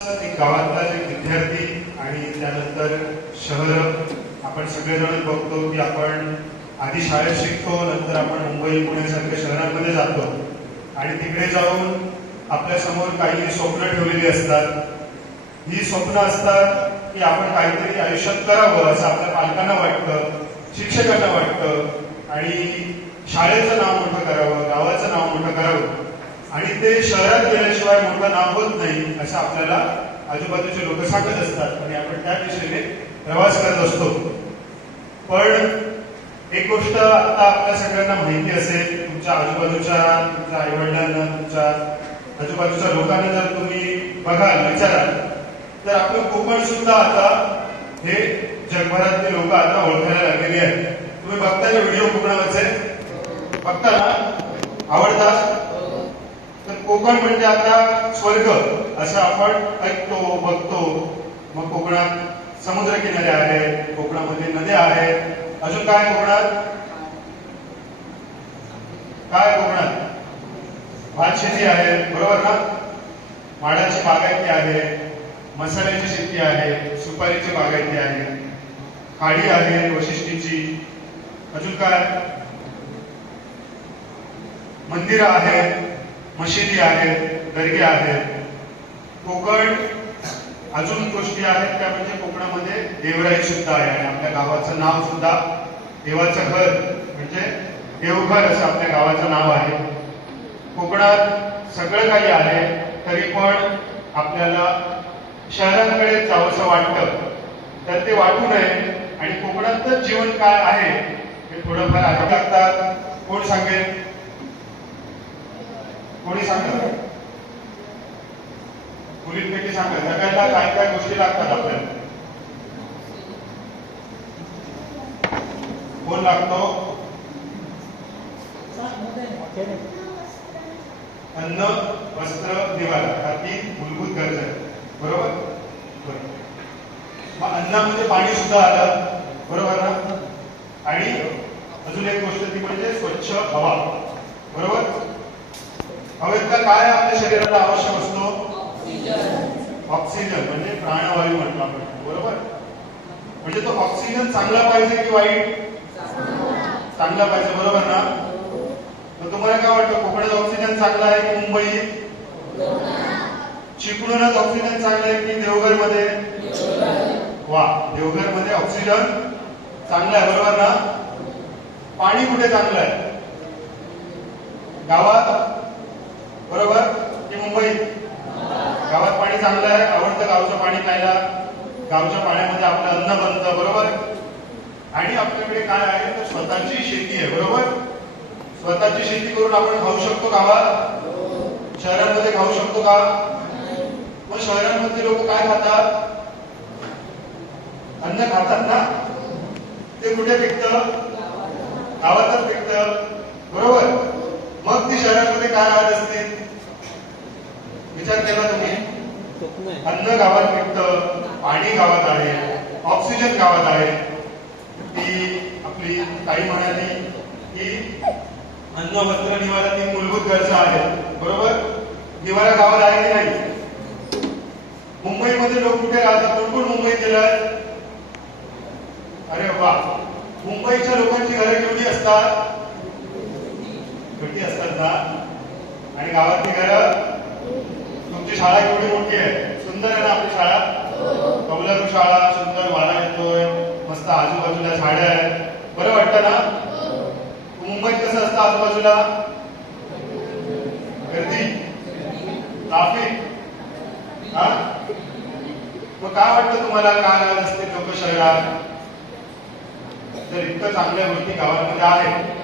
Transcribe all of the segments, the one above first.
एक गावातला जे विद्यार्थी आणि त्यानंतर शहर आपण सगळेजण बघतो की आपण आधी शाळेत शिकतो, नंतर आपण मुंबई पुण्यासारख्या शहरांमध्ये जातो आणि तिकडे जाऊन आपल्या समोर काही स्वप्न ठेवलेली असतात. ही स्वप्न असतात की आपण काहीतरी आयुष्यात करावं असं आपल्या पालकांना वाटतं, शिक्षकांना वाटतं आणि शाळेचं नाव मोठं करावं, गावाचं नाव मोठं करावं आणि ते शहरात गेल्याशिवाय मोठं नाव होत नाही असं आपल्याला आजूबाजूचे लोक सांगत असतात आणि आपण त्या दिशेने प्रवास करत असतो. पण एक गोष्ट आता आपल्या सगळ्यांना माहिती असेल, तुमच्या आईवडिलांना, तुमच्या आजूबाजूच्या लोकांना जर तुम्ही बघाल, विचाराल तर आपलं कोकण सुद्धा आता हे जगभरातले लोक आता ओळखायला लागलेली आहेत. तुम्ही बघताय ना व्हिडिओ कोकणावरचे, बघता ना, आवडतात. तर कोकण म्हणजे आता स्वर्ग असं आपण ऐकतो, बघतो. मग कोकणात समुद्रकिनारे आहेत, कोकणामध्ये नद्या आहेत, अजून काय कोकणात, भात शेती आहे, बरोबर ना, माडाची बागायती आहे, मसाल्याची शेती आहे, सुपारीची बागायती आहे, खाडी आहे वशिष्ठीची, अजून काय, मंदिरं आहेत, मशिदी आहेत, दर्गे आहेत. कोकण अजून गोष्टी आहेत त्या म्हणजे कोकणामध्ये देवराई सुद्धा आहे आणि आपल्या गावाचं नाव सुद्धा देवाचं घर म्हणजे देवघर असं आपल्या गावाचं नाव आहे. कोकणात सगळं काही आहे, तरी पण आपल्याला शहरांकडे जावंसं वाटतं, तर ते वाटू नये आणि कोकणातच जीवन काय आहे हे थोडंफार आठवण लागतात. कोण सांगेल, कोणी सांगत, मुलींपैकी सांगत, सगळ्यांना काय काय गोष्टी लागतात आपल्याला, कोण लागतो, अन्न, वस्त्र, निवारा, हा 3 मूलभूत गरजा आहेत, बरोबर. मग अन्नामध्ये पाणी सुद्धा आलं, बरोबर ना, आणि अजून एक गोष्ट ती म्हणजे स्वच्छ हवा, बरोबर. हवेतला काय आपल्या शरीराला आवश्यक असतो, ऑक्सिजन म्हणजे प्राणवायू म्हटलं आपण, बरोबर. म्हणजे तो ऑक्सिजन चांगला पाहिजे की वाईट, चांगला पाहिजे, बरोबर ना. मग तुम्हाला काय वाटतं, कोकणात ऑक्सिजन चांगला आहे की मुंबईत, चिपळूणात ऑक्सिजन चांगला आहे की देवघर मध्ये, वा, देवघर मध्ये ऑक्सिजन चांगला आहे, बरोबर ना. पाणी कुठे चांगलं आहे, गावात, बरोबर की मुंबईत. गावात पाणी चांगलं आहे, आवडतं गावचं पाणी प्यायला, गावच्या पाण्यामध्ये आपलं अन्न बनतं, बरोबर. आणि आपल्याकडे काय आहे तर स्वतःची शेती आहे, बरोबर. स्वतःची शेती करून आपण खाऊ शकतो गावात, शहरांमध्ये खाऊ शकतो का. मग शहरांमध्ये लोक काय खातात, अन्न खातात ना, ते कुठे पिकतं, गावातच पिकतं, बरोबर. मग ती शहरांमध्ये काय राहत असतील, विचार केला तुम्ही. अन्न गावात पिकतं, पाणी गावात आहे, ऑक्सिजन गावात आहे. ती आपली ताई म्हणाली की अन्न, वस्त्र, निवारा 3 मूलभूत गरजा आहेत, बरोबर. निवारा गावात आहे की नाही. मुंबईमध्ये लोक कुठे राहतात, कोण कोण मुंबईत गेलाय, अरे वा. मुंबईच्या लोकांची घरे केवढी असतात, छोटी असतात ना, आणि गावातली घरं. तुमची शाळा केवढी मोठी आहे, सुंदर आहे ना आपली शाळा, कौलारू शाळा, सुंदर वारा येतोय, मस्त आजूबाजूला झाडं आहेत, बरं वाटतं ना. मुंबईत कसं असतं, आजूबाजूला गर्दी, ट्राफिक, हा. मग काय वाटतं तुम्हाला, काय राहत असतील लोक शहरात, जर इतकं चांगल्या गोष्टी गावांमध्ये आहेत.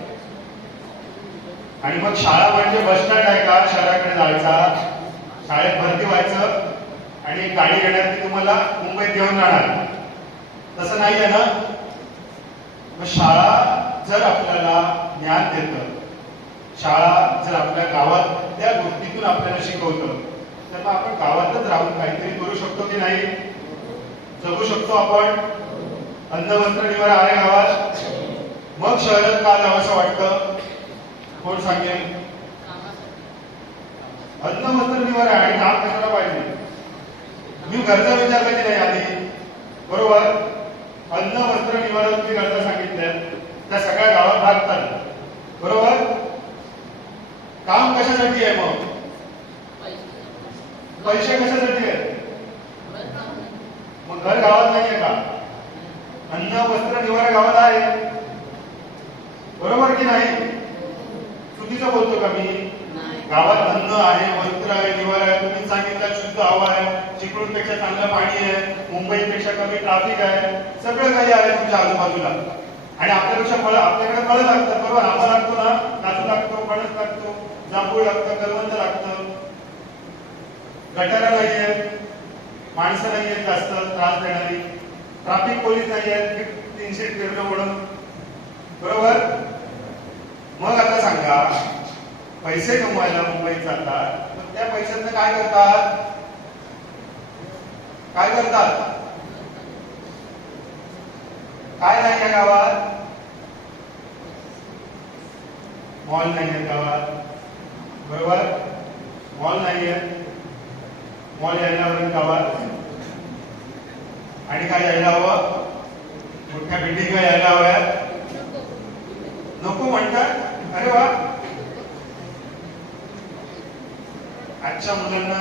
आणि मग शाळा म्हणजे बस स्टँड आहे का, शहराकडे जायचा, शाळेत भरती व्हायचं आणि एक गाडी घेणार ती तुम्हाला मुंबईत घेऊन जाणार, तसं नाही आहे ना. मग शाळा जर आपल्याला ज्ञान देतं, शाळा जर आपल्या गावात त्या गोष्टीतून आपल्याला शिकवतं, तर मग आपण गावातच राहून काहीतरी करू शकतो की नाही, जगू शकतो आपण. अन्न, वस्त्र, निवारा आहे गावात, मग शहरात का जावंसं वाटतं, कोण सांगेल. अन्न, वस्त्र, निवारा आणि काम कशाला पाहिजे, तुम्ही गरजा विचारता की नाही आधी? बरोबर. अन्न वस्त्र निवारा तुम्ही गरजा सांगितल्या, त्या सगळ्या गावात भागतात. बरोबर. काम कशासाठी आहे मग? पैसे कशासाठी आहेत? मग घर गावात नाहीये का? अन्न वस्त्र निवारा गावात आहे. बरोबर की नाही? चुकीचं बोलतो का मी? गावात अन्न आहे, वस्त्र आहे, निवारा आहे, तुम्ही सांगितलं शुद्ध हवा आहे, चिपळूणपेक्षा चांगलं पाणी आहे, मुंबईपेक्षा कमी ट्रॅफिक आहे, सगळं काही आहे तुमच्या आजूबाजूला. आणि आपल्यापेक्षा फळं, आपल्याकडे फळं लागतात. बरोबर. आंबा लागतो ना, काजू लागतो, फणस लागतो, जांभूळ लागतं, करवंद लागतं. गटारा नाही आहेत, माणसं नाही आहेत जास्त त्रास देणारी, ट्रॅफिक पोलीस नाही आहेत 300 फिरलं म्हणून. बरोबर. मग आता सांगा, पैसे कमवायला मुंबईत जातात, मग त्या पैशातनं काय करतात? काय करतात? काय नाही या गावात? मॉल नाही आहेत गावात. बरोबर. मॉल नाही आहेत. मॉल यायला हवं गावात. आणि काय यायला हवं? मोठ्या बिल्डिंग यायला हव्यात. नको म्हणतात. अरे वा. आजच्या मुलांना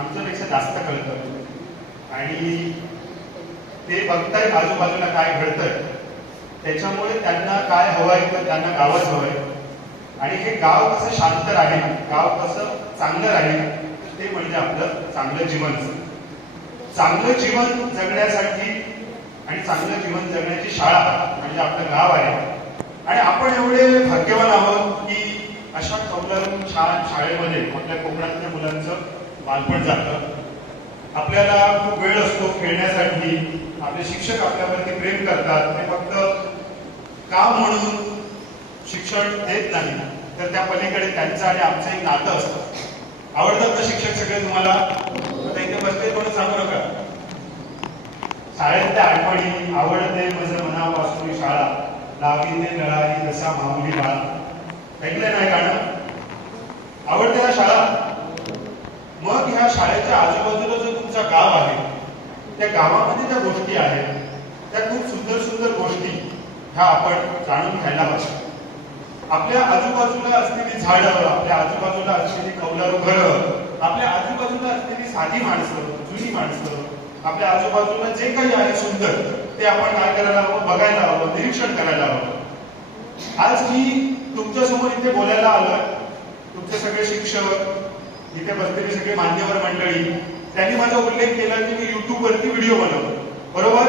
आमच्यापेक्षा जास्त कळतं आणि ते बघतायत आजूबाजूला काय घडतंय, त्याच्यामुळे त्यांना काय हवंय तर त्यांना गावच हवंय. आणि हे गाव कसं शांत राहील, गाव कसं चांगलं राहील, ते म्हणजे आपलं चांगलं जीवन. चांगलं जीवन जगण्यासाठी आणि चांगलं जीवन जगण्याची शाळा म्हणजे आपलं गाव आहे. आणि आपण एवढे भाग्यवान आहोत की अशा कौलारू छान शाळेमध्ये आपल्या कोकणातल्या मुलांचं बालपण जातं. आपल्याला खूप वेळ असतो खेळण्यासाठी. आपले शिक्षक आपल्यावरती प्रेम करतात. ते फक्त काम म्हणून शिक्षण देत नाही, तर त्या पलीकडे त्यांचं आणि आमचं एक नातं असतं. आवडतात ना शिक्षक सगळे तुम्हाला? आता इथे बसले थोडं सांगू नका. शाळेतल्या आठवणी, आवडते माझं मनापासून शाळा, लावीने लढाई जसा माऊली बाळ. ऐकलंय नाही गाणं? आवडते ना शाळा? मग ह्या शाळेच्या आजूबाजूला जो तुमचा गाव आहे, त्या गावामध्ये ज्या गोष्टी आहेत, त्या खूप सुंदर सुंदर गोष्टी ह्या आपण जाणून घ्यायला हव्या. आपल्या आजूबाजूला असलेली झाडं, आपल्या आजूबाजूला असलेली कौलारू घरं, आपल्या आजूबाजूला असलेली साधी माणसं, जुनी माणसं, आपल्या आजूबाजूला जे काही आहे सुंदर, ते आपण काय करायला हवं? बघायला हवं, निरीक्षण करायला हवं. आज मी तुमच्या समोर इथे बोलायला आलोय. तुमचे सगळे शिक्षक, इथे बसलेली सगळे मान्यवर मंडळी, त्यांनी माझा उल्लेख केला की मी युट्यूब वरती व्हिडिओ बनवतो. बरोबर.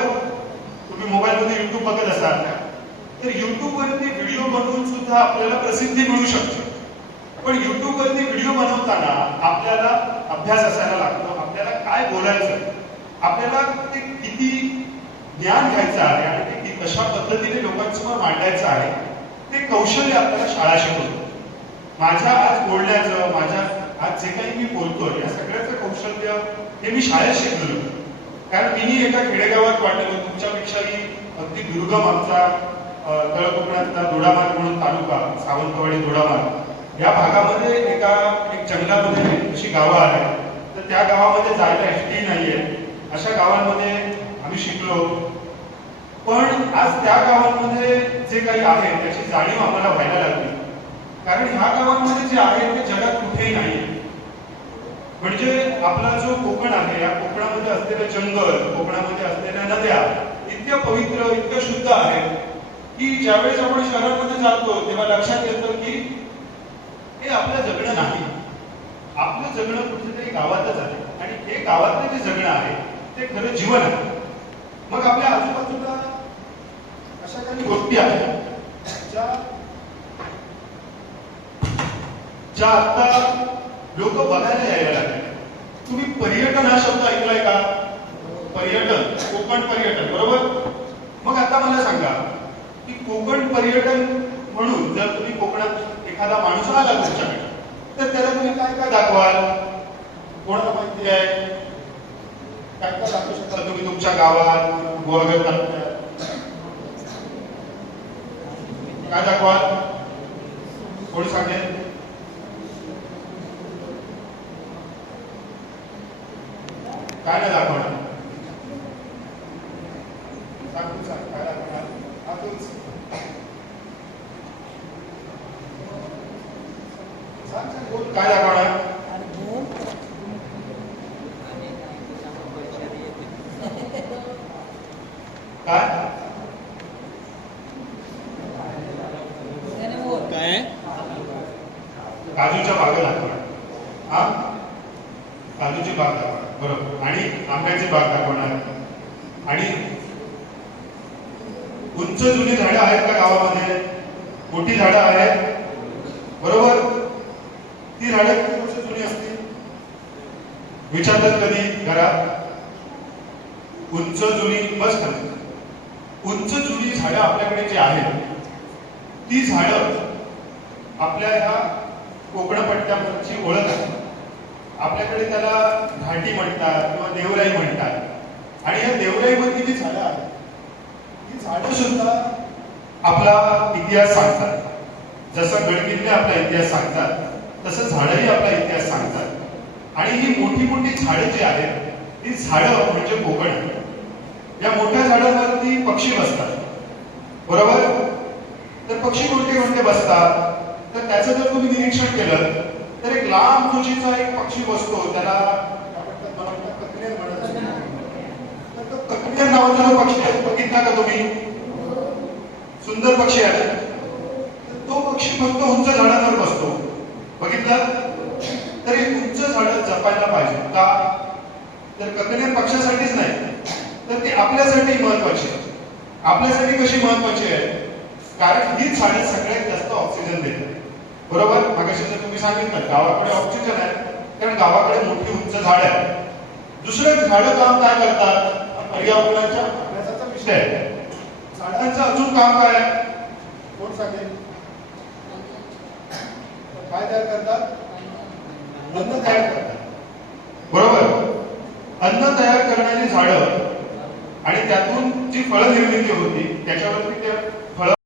तुम्ही मोबाईलमध्ये युट्यूब बघत असाल, तर युट्यूब वरती व्हिडिओ बनवून सुद्धा आपल्याला प्रसिद्धी मिळू शकते. पण युट्यूब वरती व्हिडिओ बनवताना आपल्याला अभ्यास असायला लागतो. आपल्याला काय बोलायचं, आपल्याला ते किती ज्ञान घ्यायचं आहे आणि ते कशा पद्धतीने लोकांसमोर मांडायचं आहे, ते कौशल्य आपल्याला शाळा शिकवतो. माझ्या आज बोलण्याचं, माझ्या आज जे काही मी बोलतोय, या सगळ्याचं कौशल्य हे मी शाळेत शिकलो. कारण मीही एका खेडेगावात वाढलेलो. तुमच्यापेक्षाही अगदी दुर्गम आमचा तळ कोकणातला दोडामार्ग म्हणून तालुका, सावंतवाडी दोडामार्ग, या भागामध्ये एक जंगलामध्ये अशी गावं आहेत. तर त्या गावामध्ये जायला एसटी नाहीये. अशा गावांमध्ये आम्ही शिकलो. पण आज त्या गावांमध्ये जे काही आहे त्याची जाणीव आम्हाला व्हायला लागली. कारण ह्या गावांमध्ये जे आहे ते जगात कुठेही नाही. म्हणजे आपला जो कोकण आहे, या कोकणामध्ये असलेलं जंगल, कोकणामध्ये असलेल्या नद्या इतक्या पवित्र, इतक्या शुद्ध आहेत की ज्यावेळेस आपण शहरामध्ये जातो तेव्हा लक्षात येतं की हे आपलं जगणं नाही. आपलं जगणं कुठेतरी गावातच आहे. आणि हे गावातलं जे जगणं आहे ते खरं जीवन आहे. मग आपल्या आजूबाजूला अशा काही गोष्टी आहेत ज्या आता लोक बघायला यायला लागले. तुम्ही पर्यटन हा शब्द ऐकलाय का? पर्यटन, कोकण पर्यटन. बरोबर. मग आता मला सांगा की कोकण पर्यटन म्हणून जर तुम्ही कोकणात एखादा माणूस आला तुमच्याकडे, तर त्याला तुम्ही काय काय दाखवाल? कोणाला माहिती आहे? काय काय दाखवू शकता तुम्ही तुमच्या गावात, गोवागत काय दाखवाल? कोणी सांगेल? काय नाही दाखवणार? सांग तू, सांग काय दाखवणार? हा तूच सांग, सांग बोल, काय दाखवणार? काय काय काजूच्या बागा दाखवणार. हा, काजूची बाग दाखवणार, बरोबर. आणि आंब्याची बाग दाखवणार. आणि उंच जुनी झाडं आहेत का गावामध्ये? मोठी झाडं आहेत, बरोबर. ती झाडं किती वर्ष जुनी असतील? विचारतात कधी घरात? उंच जुनी, बस खाली. उंच जुनी झाडं आपल्याकडे जी आहेत ती झाडं आपल्या ह्या कोकणपट्ट्यावरची ओळख आहे. आपल्याकडे त्याला घाटी म्हणतात किंवा देवराई म्हणतात. आणि या देवराईमध्ये जी झाडं आहेत ती झाडं सुद्धा आपला इतिहास सांगतात. जसं गडकिल्ले आपला इतिहास सांगतात तसं झाडंही आपला इतिहास सांगतात. आणि ही मोठी मोठी झाडं जी आहेत ती झाडं म्हणजे कोकण. या मोठ्या झाडांवरती पक्षी बसतात, बरोबर. तर पक्षी कोणते कोणते बसतात? तर त्याचं जर तुम्ही निरीक्षण केलं तर एक लांब उंचीचा एक पक्षी बसतो, त्याला ककनेर म्हणत. तर तो ककनेर नावाचा जो पक्षी आहे बघितला का तुम्ही? सुंदर पक्षी आहे. तो पक्षी फक्त उंच झाडांवर बसतो, बघितला. तर हे उंच झाडं जपायला पाहिजे का? तर ककनेर पक्षासाठीच नाही तर ती आपल्यासाठी महत्वाची आहे. आपल्यासाठी कशी महत्वाची आहे? कारण ही झाडं सगळ्यात जास्त ऑक्सिजन देतात, बरोबर. मागाशी जर तुम्ही सांगितलं गावाकडे ऑक्सिजन आहे कारण गावाकडे मोठी उंच झाड आहे. दुसरं झाडं काम काय करतात? पर्यावरणाच्या अभ्यासाचा विषय आहे. झाडांचं अजून काम काय आहे? कोण सांगेल? काय तयार करतात? अन्न तयार करतात, बरोबर. अन्न तयार करणारी झाडं आणि त्यातून जी फळ निर्मिती होती त्याच्यावरती त्या